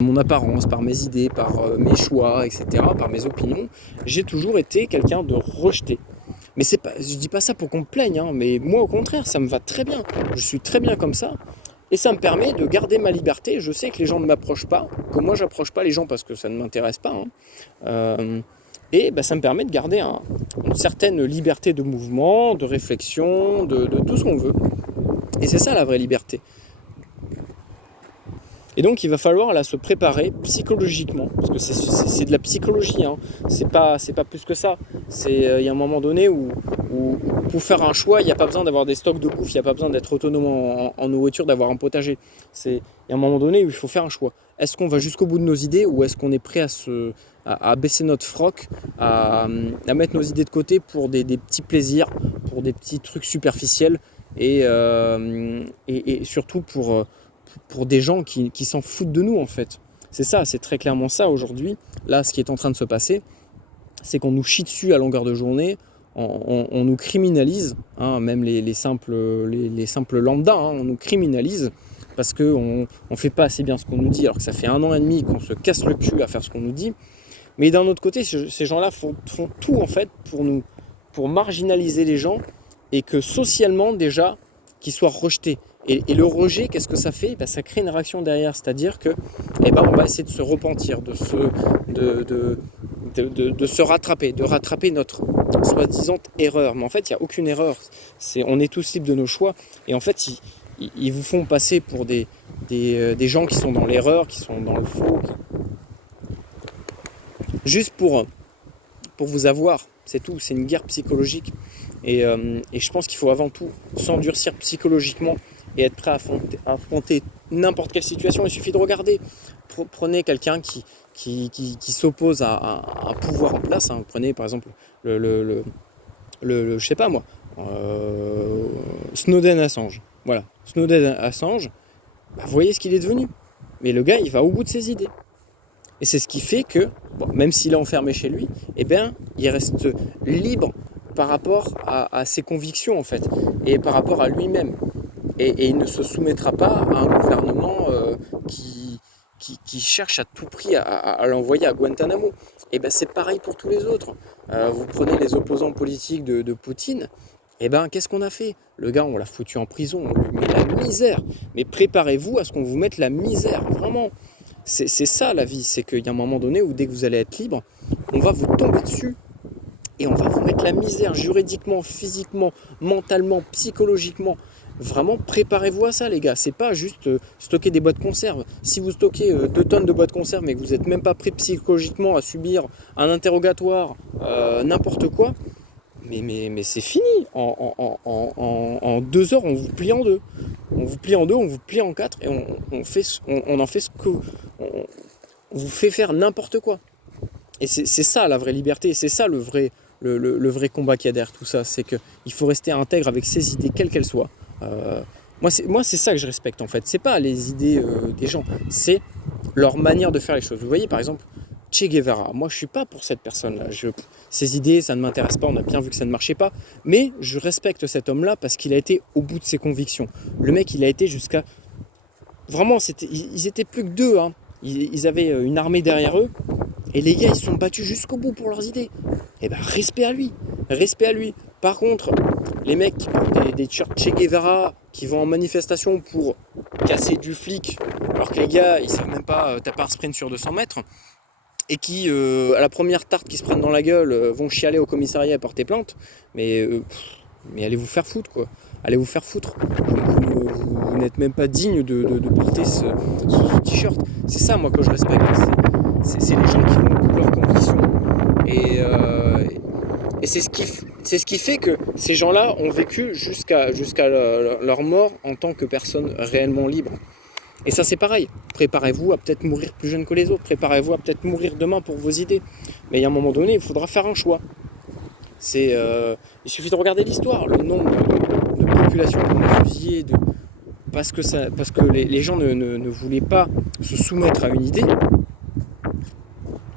mon apparence, par mes idées, par mes choix, etc., par mes opinions, j'ai toujours été quelqu'un de rejeté. Mais c'est pas, je dis pas ça pour qu'on me plaigne, hein, mais moi au contraire, ça me va très bien. Je suis très bien comme ça. Et ça me permet de garder ma liberté. Je sais que les gens ne m'approchent pas, que moi j'approche pas les gens parce que ça ne m'intéresse pas, hein. Euh, et bah, ça me permet de garder une certaine liberté de mouvement, de réflexion, de tout ce qu'on veut. Et c'est ça la vraie liberté. Et donc il va falloir là se préparer psychologiquement, parce que c'est de la psychologie, hein. C'est pas plus que ça. Il y a un moment donné où pour faire un choix, il n'y a pas besoin d'avoir des stocks de bouffe, il n'y a pas besoin d'être autonome en nourriture, d'avoir un potager. Il y a un moment donné où il faut faire un choix. Est-ce qu'on va jusqu'au bout de nos idées ou est-ce qu'on est prêt à baisser notre froc, à mettre nos idées de côté pour des petits plaisirs, pour des petits trucs superficiels et surtout pour des gens qui s'en foutent de nous en fait. C'est ça, c'est très clairement ça aujourd'hui. Là, ce qui est en train de se passer, c'est qu'on nous chie dessus à longueur de journée, on nous criminalise, hein, même les simples lambda, hein, on nous criminalise parce qu'on ne fait pas assez bien ce qu'on nous dit, alors que ça fait 1 an et demi qu'on se casse le cul à faire ce qu'on nous dit. Mais d'un autre côté, ces gens-là font tout en fait pour marginaliser les gens et que socialement déjà, qu'ils soient rejetés. Et le rejet, qu'est-ce que ça fait? Ben, ça crée une réaction derrière, c'est-à-dire que on va essayer de se repentir, de se rattraper, de rattraper notre soi-disant erreur. Mais en fait, il n'y a aucune erreur. On est tous libres de nos choix. Et en fait, ils vous font passer pour des gens qui sont dans l'erreur, qui sont dans le faux, juste pour vous avoir. C'est tout, c'est une guerre psychologique. Et je pense qu'il faut avant tout s'endurcir psychologiquement et être prêt à affronter n'importe quelle situation. Il suffit de regarder. Prenez quelqu'un qui s'oppose à un pouvoir en place, hein. Prenez par exemple je sais pas moi, Snowden Assange. Voilà, Snowden Assange, bah, vous voyez ce qu'il est devenu. Mais le gars, il va au bout de ses idées. Et c'est ce qui fait que, bon, même s'il est enfermé chez lui, il reste libre par rapport à ses convictions en fait, et par rapport à lui-même. Et il ne se soumettra pas à un gouvernement qui cherche à tout prix à l'envoyer à Guantanamo. Et c'est pareil pour tous les autres. Vous prenez les opposants politiques de Poutine, qu'est-ce qu'on a fait? Le gars, on l'a foutu en prison, on lui met la misère. Mais préparez-vous à ce qu'on vous mette la misère, vraiment. C'est ça la vie, c'est qu'il y a un moment donné où dès que vous allez être libre, on va vous tomber dessus et on va vous mettre la misère juridiquement, physiquement, mentalement, psychologiquement. Vraiment, préparez-vous à ça, les gars. C'est pas juste stocker des boîtes de conserve. Si vous stockez 2 tonnes de boîtes de conserve mais que vous n'êtes même pas prêt psychologiquement à subir un interrogatoire, n'importe quoi, mais c'est fini. En 2 heures, on vous plie en deux. On vous plie en deux, on vous plie en quatre et on en fait ce que. On vous fait faire n'importe quoi. Et c'est ça la vraie liberté, c'est ça le vrai combat qu'il y a derrière tout ça. C'est qu'il faut rester intègre avec ses idées, quelles qu'elles soient. Moi, c'est ça que je respecte en fait. C'est pas les idées des gens, c'est leur manière de faire les choses. Vous voyez, par exemple, Che Guevara. Moi, je suis pas pour cette personne-là. Ses idées, ça ne m'intéresse pas. On a bien vu que ça ne marchait pas. Mais je respecte cet homme-là parce qu'il a été au bout de ses convictions. Le mec, il a été jusqu'à... Vraiment, ils étaient plus que deux, hein. Ils avaient une armée derrière eux. Et les gars, ils se sont battus jusqu'au bout pour leurs idées. Respect à lui. Respect à lui. Par contre, les mecs qui portent des t-shirts Che Guevara, qui vont en manifestation pour casser du flic, alors que les gars, ils savent même pas taper un sprint sur 200 mètres, et qui, à la première tarte qui se prennent dans la gueule, vont chialer au commissariat et porter plainte, mais allez vous faire foutre, quoi. Allez vous faire foutre. Vous n'êtes même pas digne de porter ce t-shirt. C'est ça, moi, que je respecte. C'est les gens qui vont au bout de leurs convictions. Et c'est ce qui fait que ces gens-là ont vécu jusqu'à leur mort en tant que personnes réellement libres. Et ça, c'est pareil. Préparez-vous à peut-être mourir plus jeune que les autres. Préparez-vous à peut-être mourir demain pour vos idées. Mais il y a un moment donné, il faudra faire un choix. Il suffit de regarder l'histoire. Le nombre de populations qu'on a fusillées parce que les gens ne voulaient pas se soumettre à une idée.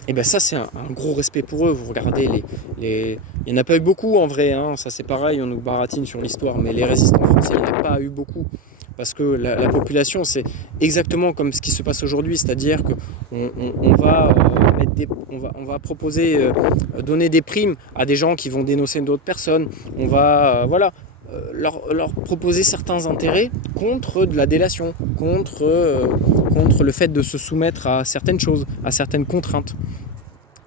Et ça, c'est un gros respect pour eux. Vous regardez, il n'y en a pas eu beaucoup en vrai, hein. Ça, c'est pareil, on nous baratine sur l'histoire. Mais les résistants français, il n'y en a pas eu beaucoup. parce que la population, c'est exactement comme ce qui se passe aujourd'hui, c'est-à-dire qu'on va, on va proposer, donner des primes à des gens qui vont dénoncer d'autres personnes, on va leur proposer certains intérêts contre de la délation, contre le fait de se soumettre à certaines choses, à certaines contraintes.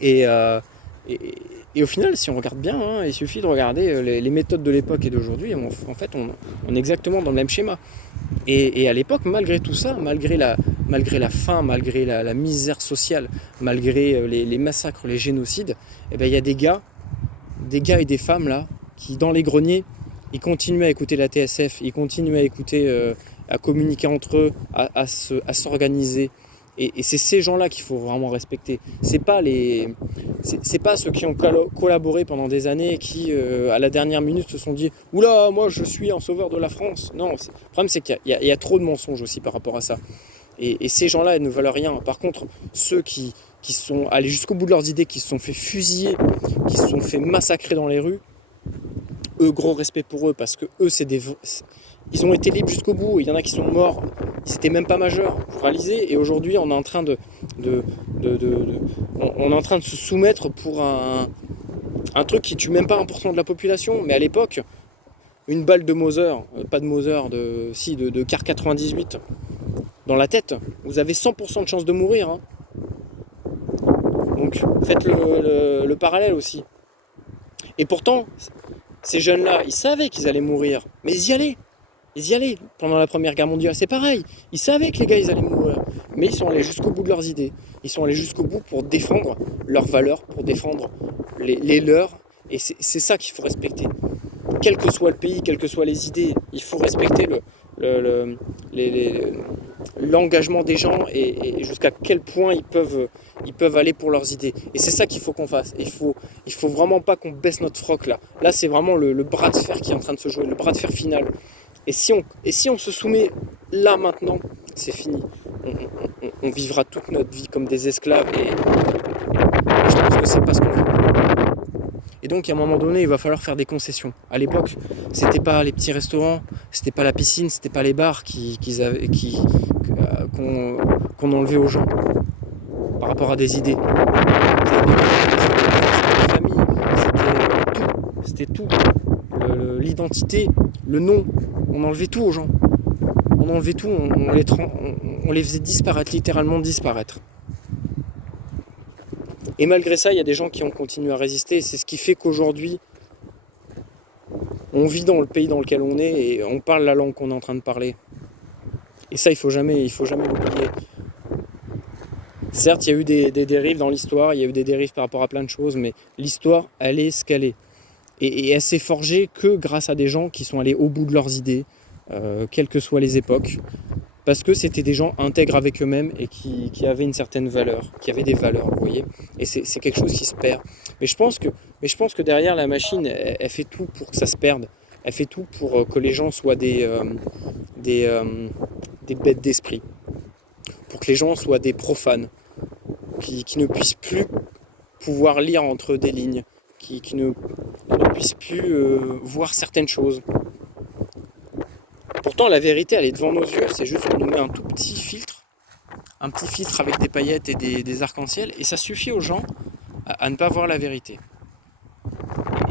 Et, et, et au final, si on regarde bien, hein, il suffit de regarder les méthodes de l'époque et d'aujourd'hui, en fait, on est exactement dans le même schéma. Et à l'époque, malgré tout ça, malgré la faim, malgré la misère sociale, malgré les massacres, les génocides, eh ben, il y a des gars et des femmes là, qui dans les greniers, ils continuent à écouter la TSF, ils continuent à écouter, à communiquer entre eux, à s'organiser. Et c'est ces gens-là qu'il faut vraiment respecter. C'est pas ceux qui ont collaboré pendant des années et qui, à la dernière minute, se sont dit « Oula, moi je suis un sauveur de la France ». Non, le problème c'est qu'il y a trop de mensonges aussi par rapport à ça. Et ces gens-là, ils ne valent rien. Par contre, ceux qui sont allés jusqu'au bout de leurs idées, qui se sont fait fusiller, qui se sont fait massacrer dans les rues, eux, gros respect pour eux, parce que eux, ils ont été libres jusqu'au bout. Il y en a qui sont morts, ils n'étaient même pas majeurs, vous réalisez. Et aujourd'hui, on est en train on est en train de se soumettre pour un truc qui tue même pas 1% de la population. Mais à l'époque, une balle de Mauser, pas de Mauser, de Car 98 dans la tête, vous avez 100% de chance de mourir. Hein. Donc faites le parallèle aussi. Et pourtant, ces jeunes-là, ils savaient qu'ils allaient mourir, mais ils y allaient. Ils y allaient pendant la Première Guerre mondiale, c'est pareil. Ils savaient que les gars, ils allaient mourir. Mais ils sont allés jusqu'au bout de leurs idées. Ils sont allés jusqu'au bout pour défendre leurs valeurs, pour défendre les leurs. Et c'est ça qu'il faut respecter. Quel que soit le pays, quelles que soient les idées, il faut respecter l'engagement des gens et jusqu'à quel point ils peuvent aller pour leurs idées. Et c'est ça qu'il faut qu'on fasse. Il faut vraiment pas qu'on baisse notre froc là. Là, c'est vraiment le bras de fer qui est en train de se jouer, le bras de fer final. Et si on se soumet là maintenant, c'est fini. On vivra toute notre vie comme des esclaves et je pense que c'est pas ce qu'on veut. Et donc, à un moment donné, il va falloir faire des concessions. À l'époque, c'était pas les petits restaurants, c'était pas la piscine, c'était pas les bars qu'on enlevait aux gens par rapport à des idées. C'était la famille, c'était tout. L'identité, le nom, on enlevait tout aux gens. On enlevait tout, on les faisait disparaître, littéralement disparaître. Et malgré ça, il y a des gens qui ont continué à résister. C'est ce qui fait qu'aujourd'hui, on vit dans le pays dans lequel on est et on parle la langue qu'on est en train de parler. Et ça, il faut jamais l'oublier. Certes, il y a eu des dérives dans l'histoire, il y a eu des dérives par rapport à plein de choses, mais l'histoire, elle est ce qu'elle est. Et elle s'est forgée que grâce à des gens qui sont allés au bout de leurs idées, quelles que soient les époques. Parce que c'était des gens intègres avec eux-mêmes et qui avaient une certaine valeur, qui avaient des valeurs, vous voyez. Et c'est quelque chose qui se perd. Mais je pense que derrière la machine, elle fait tout pour que ça se perde. Elle fait tout pour que les gens soient des bêtes d'esprit. Pour que les gens soient des profanes. Qui ne puissent plus pouvoir lire entre des lignes. Qui ne puissent plus voir certaines choses. Pourtant, la vérité, elle est devant nos yeux, c'est juste qu'on nous met un tout petit filtre avec des paillettes et des arcs-en-ciel, et ça suffit aux gens à ne pas voir la vérité.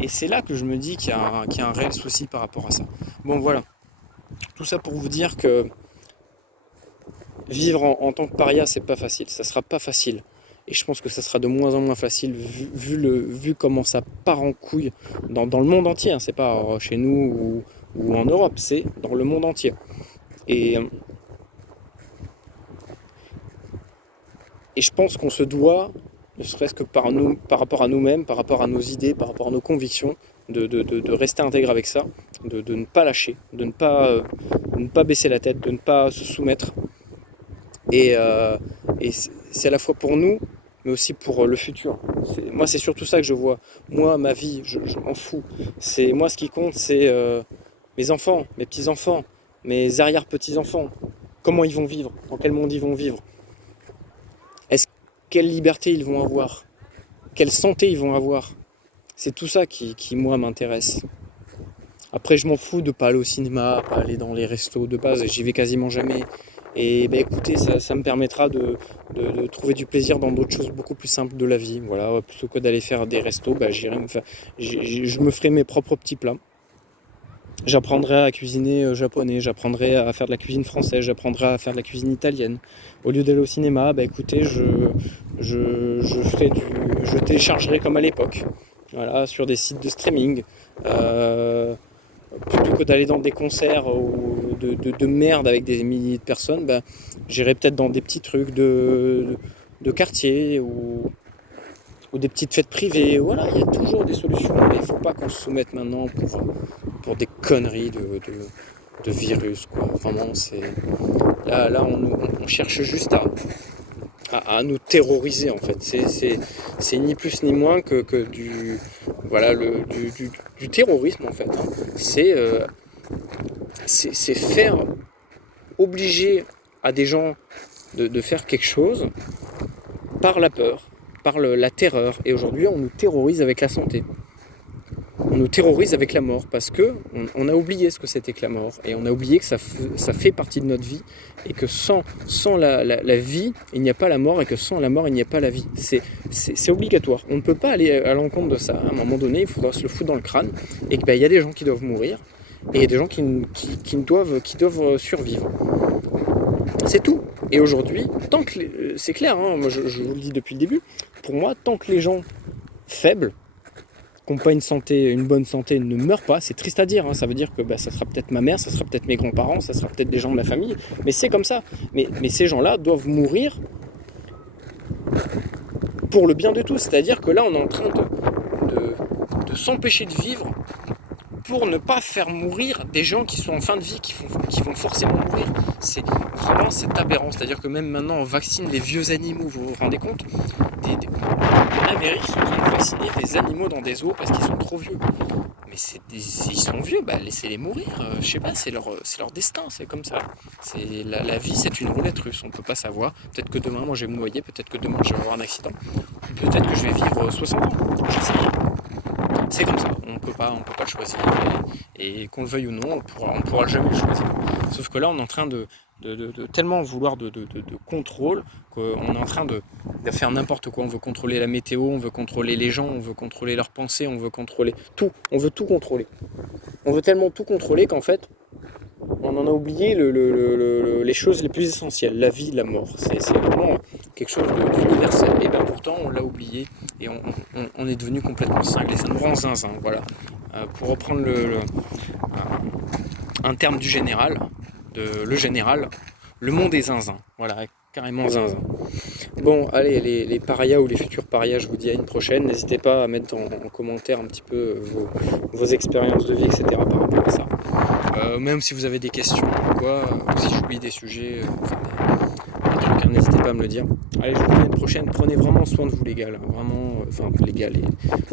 Et c'est là que je me dis qu'il y a un réel souci par rapport à ça. Bon, voilà. Tout ça pour vous dire que vivre en tant que paria, c'est pas facile, ça sera pas facile. Et je pense que ça sera de moins en moins facile vu comment ça part en couille dans le monde entier, hein. C'est pas chez nous ou en Europe, c'est dans le monde entier. Et je pense qu'on se doit, ne serait-ce que par rapport à nous-mêmes, par rapport à nos idées, par rapport à nos convictions, de rester intègre avec ça, de ne pas lâcher, de ne pas baisser la tête, de ne pas se soumettre. Et c'est à la fois pour nous, mais aussi pour le futur. Moi, c'est surtout ça que je vois. Moi, ma vie, je m'en fous. Moi, ce qui compte, c'est mes enfants, mes petits-enfants, mes arrière-petits-enfants. Comment ils vont vivre? Dans quel monde ils vont vivre? Quelle liberté ils vont avoir? Quelle santé ils vont avoir? C'est tout ça qui moi, m'intéresse. Après, je m'en fous de pas aller au cinéma, pas aller dans les restos de base, j'y vais quasiment jamais. Et bah, écoutez, ça me permettra de trouver du plaisir dans d'autres choses beaucoup plus simples de la vie. Voilà, plutôt que d'aller faire des restos, bah, je me ferai mes propres petits plats. J'apprendrai à cuisiner japonais, j'apprendrai à faire de la cuisine française, j'apprendrai à faire de la cuisine italienne. Au lieu d'aller au cinéma, bah écoutez, je téléchargerai comme à l'époque, voilà, sur des sites de streaming. Plutôt que d'aller dans des concerts de merde avec des milliers de personnes, bah, j'irai peut-être dans des petits trucs de quartier ou des petites fêtes privées. Voilà, il y a toujours des solutions, mais il ne faut pas qu'on se soumette maintenant pour des conneries de virus, quoi. Vraiment, là on cherche juste à nous terroriser, en fait. C'est ni plus ni moins que du terrorisme, en fait, hein. C'est faire obliger à des gens de faire quelque chose par la peur, par la terreur. Et aujourd'hui, on nous terrorise avec la santé. On nous terrorise avec la mort parce que on a oublié ce que c'était que la mort et on a oublié que ça fait partie de notre vie et que sans la vie, il n'y a pas la mort et que sans la mort, il n'y a pas la vie. C'est obligatoire. On ne peut pas aller à l'encontre de ça. À un moment donné, il faudra se le foutre dans le crâne et qu'il y a des gens qui doivent mourir et il y a des gens qui doivent survivre. C'est tout. Et aujourd'hui, c'est clair, hein, moi je vous le dis depuis le début, pour moi, tant que les gens faibles qui n'ont pas une bonne santé ne meurent pas, c'est triste à dire, hein, ça veut dire que ça sera peut-être ma mère, ça sera peut-être mes grands-parents, ça sera peut-être des gens de ma famille, mais c'est comme ça. Mais ces gens-là doivent mourir pour le bien de tous, c'est-à-dire que là on est en train de s'empêcher de vivre pour ne pas faire mourir des gens qui sont en fin de vie, qui vont forcément mourir. C'est aberrant, c'est-à-dire que même maintenant on vaccine les vieux animaux, vous vous rendez compte ? En Amérique, ils sont en train de vacciner des animaux dans des zoos parce qu'ils sont trop vieux. Mais ils sont vieux, laissez-les mourir, je sais pas, c'est leur destin, c'est comme ça. La vie, c'est une roulette russe, on peut pas savoir. Peut-être que demain, moi je vais me noyer, peut-être que demain je vais avoir un accident, peut-être que je vais vivre 60 ans, je sais pas. C'est comme ça, on peut pas le choisir. Et qu'on le veuille ou non, on pourra jamais le choisir. Sauf que là, on est en train de tellement vouloir de contrôle qu'on est en train de faire n'importe quoi. On veut contrôler la météo, on veut contrôler les gens, on veut contrôler leurs pensées, on veut contrôler tout. On veut tout contrôler. On veut tellement tout contrôler qu'en fait, on en a oublié les choses les plus essentielles, la vie, la mort. C'est vraiment quelque chose d'universel. Et bien pourtant, on l'a oublié et on est devenu complètement cinglé. Ça nous rend zinzin, voilà. Pour reprendre un terme du général, le général, le monde est zinzin. Voilà, carrément zinzin. Bon, allez, les parias ou les futurs parias, je vous dis à une prochaine. N'hésitez pas à mettre en commentaire un petit peu vos expériences de vie, etc. par rapport à ça. Même si vous avez des questions ou quoi, ou si j'oublie des sujets, des trucs, hein, n'hésitez pas à me le dire. Allez, je vous dis à une prochaine. Prenez vraiment soin de vous, les gars. Là. Vraiment, les gars,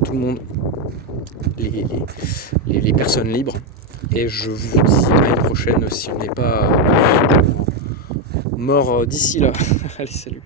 tout le monde, les personnes libres. Et je vous dis à une prochaine si on n'est pas mort d'ici là. Allez, salut.